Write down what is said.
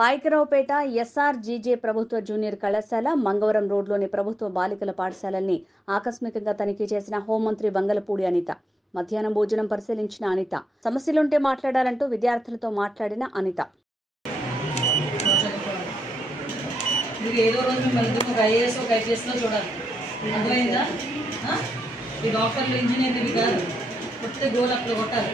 పాయకరావుపేట ఎస్ఆర్జీజే ప్రభుత్వ జూనియర్ కళాశాల మంగవరం రోడ్లోని ప్రభుత్వ బాలికల పాఠశాలల్ని ఆకస్మికంగా తనిఖీ చేసిన హోంమంత్రి వంగలపూడి అనిత. మధ్యాహ్నం భోజనం పరిశీలించిన అనిత సమస్యలుంటే మాట్లాడాలంటూ విద్యార్థులతో మాట్లాడిన అనిత. డాక్టర్లు ఇంజనీర్లు కాదు, కొట్టే గోల్ అక్కడ కొట్టాలి.